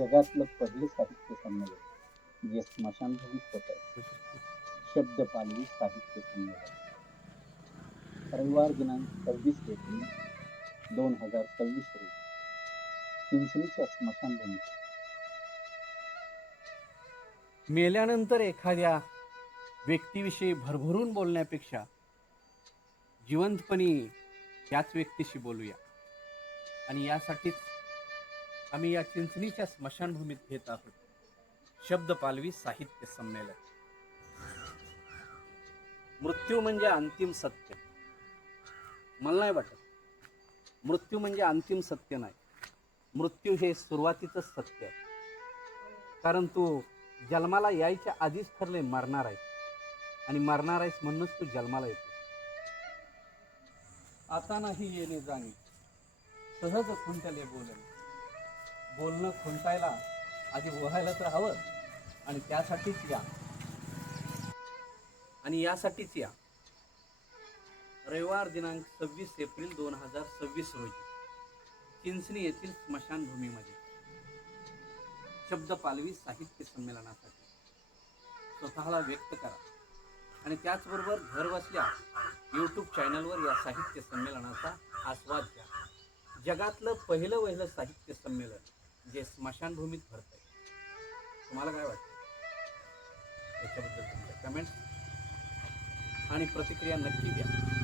जगातलं पहिलं साहित्य संमेलन जे स्मशानभूमीत होत आहे. शब्द पालवी साहित्य संमेलन रविवार दिनांक 26 एप्रिल 2026 रोजी चिंचणीच्या स्मशानभूमीत. मेल्यानंतर एखाद्या व्यक्तीविषयी भरभरून बोलण्यापेक्षा जिवंतपणी त्याच व्यक्तीशी बोलूया. आणि यासाठीच आम्ही या चिंचणीच्या स्मशानभूमीत घेत आहोत शब्द पालवी साहित्य संमेलन. मृत्यू म्हणजे अंतिम सत्य मला नाही वाटत. मृत्यू म्हणजे अंतिम सत्य नाही. मृत्यू हे सुरुवातीचं सत्य आहे. कारण तू जन्माला यायच्या आधीच ठरले मरणार आहेस आणि मरणार आहेस म्हणूनच तू जन्माला येतो. आता नाही येणे जाणे सहज खुंटले बोलणे. बोलणं खुंटायला आधी बोलायला तर हवं आणि त्यासाठीच या आणि यासाठीच या रविवार दिनांक 26 एप्रिल 2026 रोजी चिंचणी येथील स्मशानभूमीमध्ये शब्द पालवी साहित्य संमेलनासाठी स्वतःला व्यक्त करा आणि त्याचबरोबर घरबसल्या यूट्यूब चॅनलवर या साहित्य संमेलनाचा आस्वाद घ्या. जगातलं पहिलं साहित्य संमेलन जे स्मशानभूमीत भरत आहे. तुम्हाला काय वाटतं याच्याबद्दल तुमच्या कमेंट्स आणि प्रतिक्रिया नक्की द्या.